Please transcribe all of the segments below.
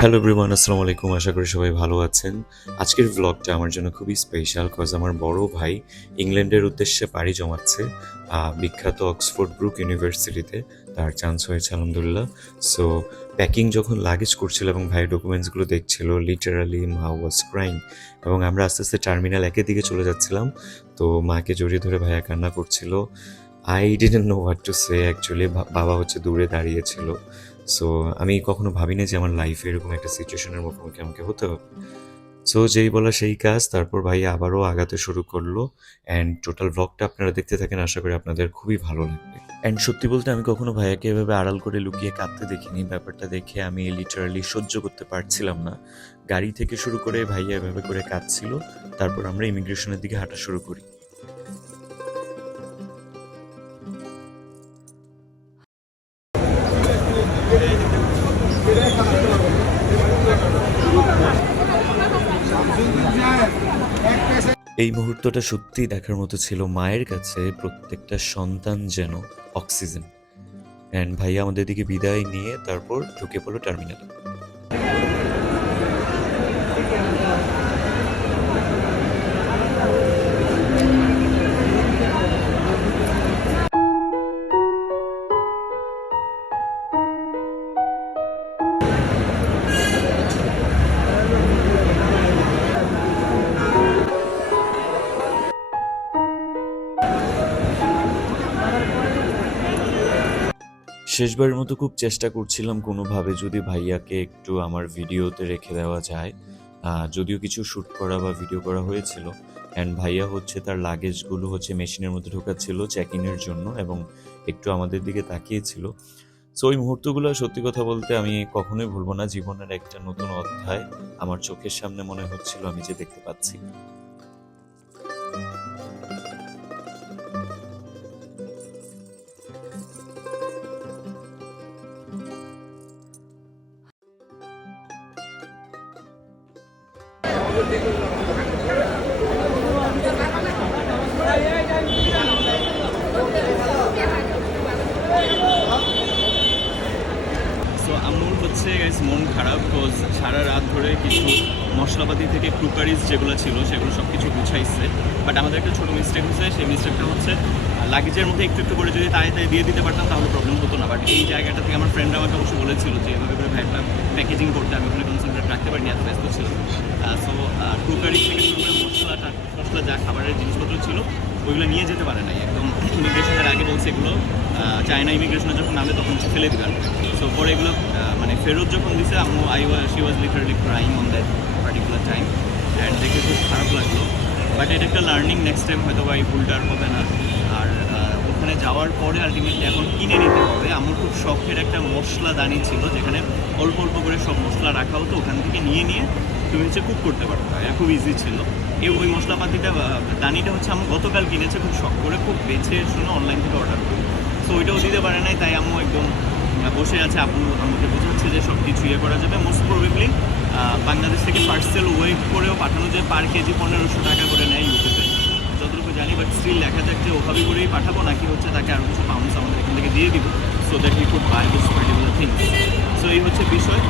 Hello everyone আসসালামু আলাইকুম। আশা করি সবাই ভালো আছেন। আজকের ব্লগটা আমার জন্য খুবই স্পেশাল কজ আমার বড় ভাই ইংল্যান্ডের উদ্দেশ্যে পাড়ি জমাচ্ছে বিখ্যাত অক্সফোর্ড ব্রুক ইউনিভার্সিটিতে। তার চান্স হয়েছে, আলহামদুলিল্লাহ। সো প্যাকিং যখন লাগেজ করছিল এবং ভাই ডকুমেন্টসগুলো দেখছিল লিটারালি মা ওয়াজ ক্রাইং এবং আমরা আস্তে আস্তে টার্মিনাল একের দিকে চলে যাচ্ছিলাম। তো মাকে জড়িয়ে ধরে ভাইয়া কান্না করছিল। I didn't know what to say actually বাবা হচ্ছে দূরে দাঁড়িয়েছিল। সো আমি কখনো ভাবিনি যে আমার লাইফে এরকম একটা সিচুয়েশনের মুখোমুখি আমাকে হতে হবে। সো যেই বলা সেই কাজ, তারপর ভাই আবারও আগাতে শুরু করল। অ্যান্ড টোটাল ব্লগটা আপনারা দেখতে থাকেন, আশা করি আপনাদের খুবই ভালো লাগবে। অ্যান্ড সত্যি বলতে আমি কখনো ভাইয়াকে এভাবে আড়াল করে লুকিয়ে কাঁদতে দেখিনি। ব্যাপারটা দেখে আমি লিটারালি সহ্য করতে পারছিলাম না। গাড়ি থেকে শুরু করে ভাইয়া এভাবে করে কাঁদছিল। তারপর আমরা ইমিগ্রেশনের দিকে হাঁটা শুরু করি। এই মুহূর্তটা সত্যি দেখার মতো ছিল মায়ের কাছে প্রত্যেকটা সন্তান যেন অক্সিজেন। অ্যান্ড ভাইয়া আমাদের দিকে বিদায় নিয়ে তারপর ঢুকে পড়ল টার্মিনালে শেষবারের মতো খুব চেষ্টা করছিলাম কোনোভাবে যদি ভাইয়াকে একটু আমার ভিডিওতে রেখে দেওয়া যায় যদিও কিছু শ্যুট করা বা ভিডিও করা হয়েছিল। অ্যান্ড ভাইয়া হচ্ছে তার লাগেজগুলো হচ্ছে মেশিনের মধ্যে ঢোকাচ্ছিল চেক ইনের জন্য এবং একটু আমাদের দিকে তাকিয়েছিল। সো ওই মুহূর্তগুলো সত্যি কথা বলতে আমি কখনোই ভুলবো না। জীবনের একটা নতুন অধ্যায় আমার চোখের সামনে মনে হচ্ছিল আমি যে দেখতে পাচ্ছি। আম্মুর হচ্ছে গাইস মন খারাপ সারা রাত ধরে কিছু মশলাপাতি থেকে ক্রুকারিজ যেগুলো ছিল, সেগুলো সব কিছু গুছাইছে। বাট আমাদের একটা ছোটো মিস্টেক হচ্ছে, সেই মিস্টেকটা হচ্ছে লাগেজের মধ্যে একটু একটু করে যদি তাই তাই দিয়ে দিতে পারতাম, তাহলে প্রবলেম হতো না। বাট এই জায়গাটা থেকে আমার ফ্রেন্ড আমাকে অবশ্য বলেছিল যে, এভাবে করে ভাইটা প্যাকেজিং করতে আমি ওখানে কনসেন্ট্রেট রাখতে পারিনি, এত ব্যস্ত ছিল সো ক্রুকারিজ থেকে শুরু করে মশলাটা, মশলা যা খাবারের জিনিসপত্র ছিল, ওইগুলো নিয়ে যেতে পারে নাই। একদম ইমিগ্রেশনের আগে বলছে এগুলো চায়না ইমিগ্রেশনে যখন নামে তখন ফেলে দিবেন সো পরে এগুলো মানে ফেরত যখন দিছে, আম্মু I she was literally crying on that particular time and দেখে খুব খারাপ লাগল। বাট এটা একটা লার্নিং নেক্সট টাইম হয়তো বা এই ভুলটা আর হবে না। আর ওখানে যাওয়ার পরে আলটিমেটলি এখন কিনে নিতে হবে। আমার খুব শখের একটা মশলা দানি ছিল, যেখানে অল্প অল্প করে সব মশলা রাখা হতো, ওখান থেকে নিয়ে নিয়ে তুমি হচ্ছে কুক করতে এটা খুব ইজি ছিল। এই ওই মশলাপাতিটা দানিটা হচ্ছে আমি গতকাল কিনেছে, খুব শখ করে, খুব বেছে শুনে অনলাইন থেকে অর্ডার করি তো ওইটাও দিতে পারে নাই, তাই আমিও একদম বসে আছে। আপু আমাকে বোঝাচ্ছে যে সব কিছু ইয়ে করা যাবে। মোস্ট প্রবেবলি বাংলাদেশ থেকে পার্সেল ওয়েট করেও পাঠানো যায় পার কেজি পনেরোশো টাকা করে নেয় ইউটিউবে যতটুকু জানি বাট স্টিল লেখা যাক যে ওভাবে করেই পাঠাবো, নাকি হচ্ছে তাকে আরও কিছু পাউন্ডস আমাদের এখান থেকে দিয়ে দিব so that he could buy this particular thing so এই হচ্ছে বিষয়।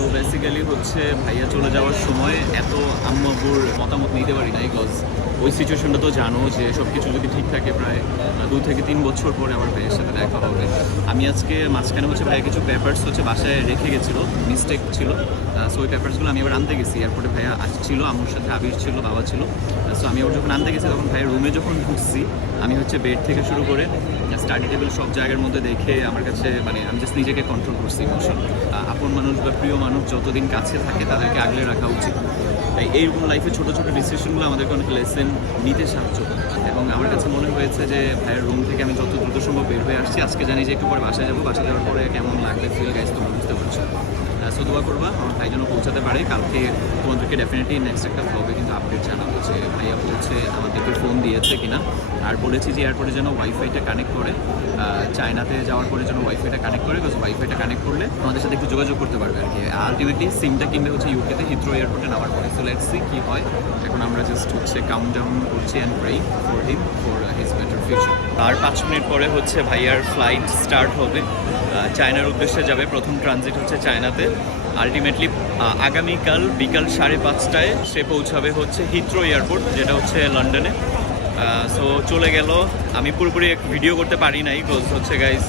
সো বেসিক্যালি হচ্ছে ভাইয়া চলে যাওয়ার সময় এত আম্মু আব্বুর মতামত নিতে পারি নাই বিকজ ওই সিচুয়েশনটা তো জানো যে সব কিছু যদি ঠিক থাকে প্রায় দু থেকে তিন বছর পরে আমার ভাইয়ের সাথে দেখা হবে। আমি আজকে মাঝখানে হচ্ছে ভাইয়া কিছু পেপার্স হচ্ছে বাসায় রেখে গেছিল মিস্টেক ছিল। সো ওই পেপারসগুলো আমি আবার আনতে গেছি। এয়ারপোর্টে ভাইয়া আসছিল, আম্মুর সাথে আবির ছিল, বাবা ছিল। সো আমি আবার যখন আনতে গেছি তখন ভাইয়ের রুমে যখন ঢুকছি, আমি হচ্ছে বেড থেকে শুরু করে স্টাডি টেবিল সব জায়গার মধ্যে দেখে আমার কাছে মানে আমি জাস্ট নিজেকে কন্ট্রোল করছি আপন মানুষ বা প্রিয় মানুষ যতদিন কাছে থাকে তাদেরকে আগলে রাখা উচিত। তাই এইরকম লাইফে ছোটো ছোটো ডিসিশনগুলো আমাদেরকে অনেক লেসেন নিতে সাহায্য করে। এবং আমার কাছে মনে হয়েছে যে, ভাইয়ের রুম থেকে আমি যত দ্রুত সম্ভব বের হয়ে আসছি। আজকে জানি যে একটু পরে বাসায় যাব। বাসায় যাওয়ার পরে কেমন লাগবে ফিল গাইজ তোমরা বুঝতে পারছ। সো দোয়া করবা ভাই যেন পৌঁছাতে পারে। কালকে তোমাদেরকে ডেফিনেটলি নেক্সট একটা হবে কিন্তু আপডেট জানাব যে ভাইয়া বলছে আমাদেরকে ফোন দিয়েছে কিনা। আর বলেছি যে এয়ারপোর্টে যেন ওয়াইফাইটা কানেক্ট করে চায়নাতে যাওয়ার পরে যেন ওয়াইফাইটা কানেক্ট করে বিকজ ওয়াইফাইটা কানেক্ট করলে আমাদের সাথে একটু যোগাযোগ করতে পারবে আর কি। আলটিমেটলি সিমটা কিনবে হচ্ছে ইউকেতে হিথ্রো এয়ারপোর্টে নামার পরে। সো লেটস সি কী হয়। এখন আমরা জাস্ট হচ্ছে কাউন্ট ডাউন করছি and pray for him for his better future আর পাঁচ মিনিট পরে হচ্ছে ভাইয়ার ফ্লাইট স্টার্ট হবে। চায়নার উদ্দেশ্যে যাবে। প্রথম ট্রানজিট হচ্ছে চায়নাতে। আলটিমেটলি আগামীকাল বিকাল সাড়ে পাঁচটায় সে পৌঁছাবে হচ্ছে হিথ্রো এয়ারপোর্ট যেটা হচ্ছে লন্ডনে সো চলে গেল। আমি পুরোপুরি ভিডিও করতে পারি নাই বিকজ হচ্ছে guys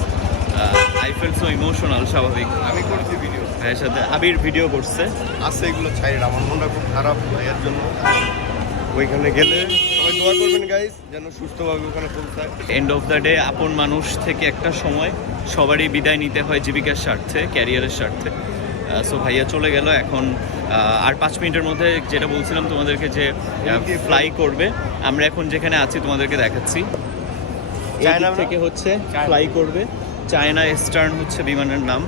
I feel so emotional স্বাভাবিক। আমি করছি ভিডিও ভাইয়ের সাথে আবির ভিডিও করছে। আছে এগুলো ছাই আমার মনটা খুব খারাপ ভাইয়ার জন্য। ওইখানে গেলে সবাই দোয়া করবেন গাইস যেন সুস্থভাবে ওখানে পৌঁছায়। এন্ড অফ দ্য ডে আপন মানুষ থেকে একটা সময় সবারই বিদায় নিতে হয় জীবিকার স্বার্থে ক্যারিয়ারের স্বার্থে। সো ভাইয়া চলে গেল। এখন আর পাঁচ মিনিটের মধ্যে যেটা বলছিলাম তোমাদেরকে যে ফ্লাই করবে। আমরা এখন যেখানে আছি তোমাদেরকে দেখাচ্ছি। চায়না? থেকে হচ্ছে ফ্লাই করবে। চায়না ইস্টার্ন হচ্ছে বিমানের নাম।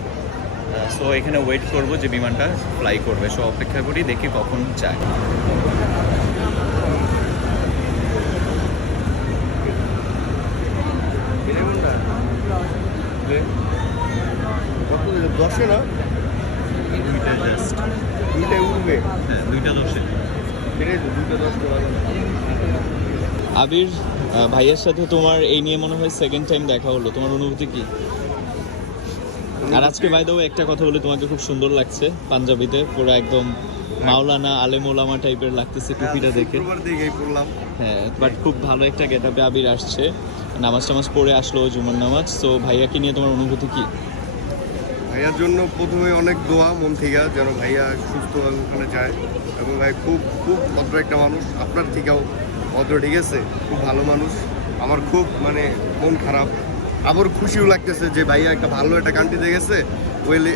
সো এখানে ওয়েট করব যে বিমানটা ফ্লাই করবে। সো অপেক্ষা করি দেখি কখন যায়। দশে না দুইটা জাস্ট দুইটাই উঠবে হ্যাঁ দুইটা দশে আবির ভাইয়ের সাথে তোমার এই নিয়ে মনে হয় সেকেন্ড টাইম দেখা হলো। তোমার অনুভূতি কি? আর আজকে বাই দেবো একটা কথা বলে তোমাকে খুব সুন্দর লাগছে পাঞ্জাবিতে। পুরো একদম মাওলানা আলেম ওলামা টাইপের লাগতেছে টুপিটা দেখে। হ্যাঁ বাট খুব ভালো একটা গেট আপে আবির আসছে। নামাজ টামাজ পড়ে আসলো জুমার নামাজ। তো ভাইয়াকে নিয়ে তোমার অনুভূতি কি? ভাইয়ার জন্য প্রথমে অনেক দোয়া, মন থেকে, যেন ভাইয়া সুস্থভাবে ওখানে যায়। এবং ভাই খুব খুব ভদ্র একটা মানুষ, আপনার থেকেও ভদ্র, ঠিক আছে? খুব ভালো মানুষ। আমার খুব মানে মন খারাপ। আবার খুশিও লাগতেছে যে ভাইয়া একটা ভালো একটা কান্ট্রিতে গেছে ওয়েল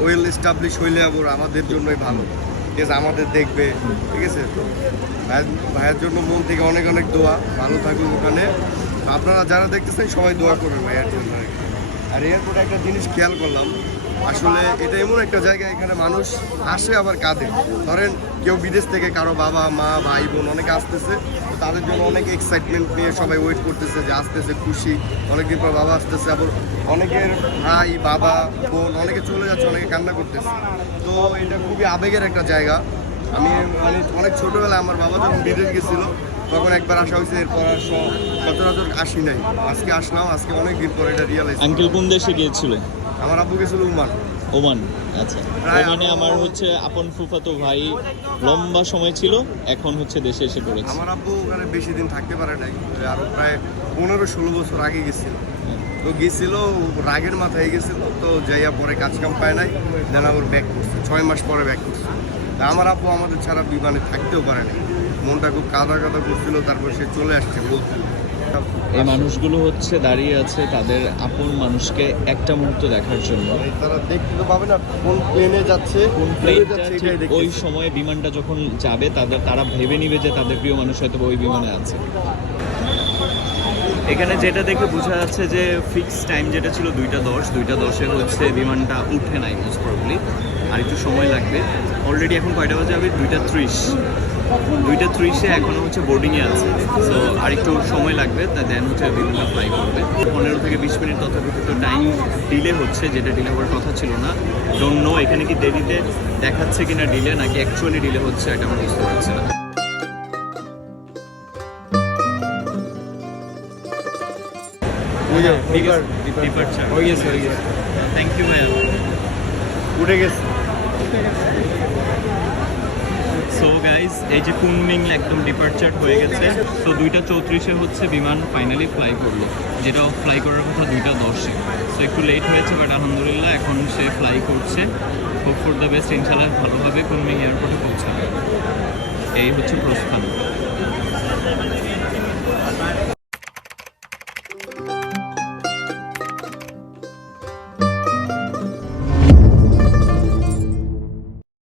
ওয়েল এস্টাবলিশ হইলে আবার আমাদের জন্যই ভালো। ঠিক আছে? আমাদের দেখবে, ঠিক আছে? তো ভাইয়ের জন্য মন থেকে অনেক অনেক দোয়া। ভালো থাকুন ওখানে। আপনারা যারা দেখতেছেন, সবাই দোয়া করবেন ভাইয়ার জন্য। আর। এয়ারপোর্টে একটা জিনিস খেয়াল করলাম, আসলে এটা এমন একটা জায়গা, এখানে মানুষ আসে আবার কাঁদে ধরেন কেউ বিদেশ থেকে কারও বাবা, মা, ভাই, বোন অনেকে আসতেছে তাদের জন্য অনেক এক্সাইটমেন্ট নিয়ে সবাই ওয়েট করতেছে যে আসতেছে খুশি অনেকদিন পর বাবা আসতেছে, আবার অনেকের ভাই, বাবা, বোন, অনেকে চলে যাচ্ছে, অনেকে কান্না করতেছে তো এটা খুবই আবেগের একটা জায়গা আমি মানে অনেক ছোটবেলায় আমার বাবা যখন বিদেশ গেছিল তখন একবার আসা হয়েছে এরপর আর সচরাচর আসি নাই। আজকে আসলাম আজকে অনেক দিন পরে এটা রিয়েলাইজ আঙ্কেল কোন দেশে গিয়েছিল আমার আব্বু গেছিল উমান ওমান আচ্ছা। ওমানে আমার হচ্ছে আপন ফুফাতো ভাই লম্বা সময় ছিল এখন হচ্ছে দেশে এসে পড়েছে। আমার আব্বু ওখানে বেশি দিন থাকতে পারে নাই আরও প্রায় পনেরো ষোলো বছর আগে গেছিল। তো গেছিল রাগের মাথায় গেছিল তো যাইয়া পরে কাজ কাম পায় নাই দেন আবার ব্যাক করছে ছয় মাস পরে ব্যাক করছে। তা আমার আব্বু আমাদের ছাড়া বিমানে থাকতেও পারে না মনটা খুব কাদা কাদা করছিল তারপর সে চলে আসছে বলতে। এই মানুষগুলো হচ্ছে দাঁড়িয়ে আছে তাদের আপন মানুষকে একটা মুহূর্ত দেখার জন্য। তারা দেখতে তো পাবে না কোন প্লেনে যাচ্ছে কোন প্লেনটা যাচ্ছে ওই সময়ে বিমানটা যখন যাবে তাদের তারা ভেবে নিবে যে তাদের প্রিয় মানুষ হয়তো ওই বিমানে আছে। এখানে যেটা দেখে বোঝা যাচ্ছে যে ফিক্স টাইম যেটা ছিল দুইটা দশ দুইটা দশে হচ্ছে বিমানটা উঠে নাই মোস্ট প্রবলি আর একটু সময় লাগবে। অলরেডি এখন কয়টা বাজে আমি দুইটা ত্রিশ। দুইটা ত্রিশে এখনও হচ্ছে বোর্ডিংয়ে আছে। সো আর একটু সময় লাগবে তা দেন হচ্ছে বিমানটা ফ্লাই করবে। পনেরো থেকে বিশ মিনিট তথাকথিত টাইম ডিলে হচ্ছে যেটা ডিলে হওয়ার কথা ছিল না। ডোন্ট নো এখানে কি দেরিতে দেখাচ্ছে কিনা ডিলে নাকি অ্যাকচুয়ালি ডিলে হচ্ছে এটা আমরা বুঝতে পারছি না। হয়ে গেছে থ্যাংক ইউ ভাইয়া উঠে গেছে। সো গাইজ এই যে কুনমিং একদম ডিপার্চার হয়ে গেছে। তো দুইটা চৌত্রিশে হচ্ছে বিমান ফাইনালি ফ্লাই করল। যেটা ফ্লাই করার কথা দুইটা দশে। তো একটু লেট হয়েছে বাট আলহামদুলিল্লাহ এখন সে ফ্লাই করছে। হোপ ফর দ্য বেস্ট ইনশাল্লাহ ভালোভাবে কুনমিং এয়ারপোর্টে পৌঁছাবে। এই হচ্ছে প্রস্থান।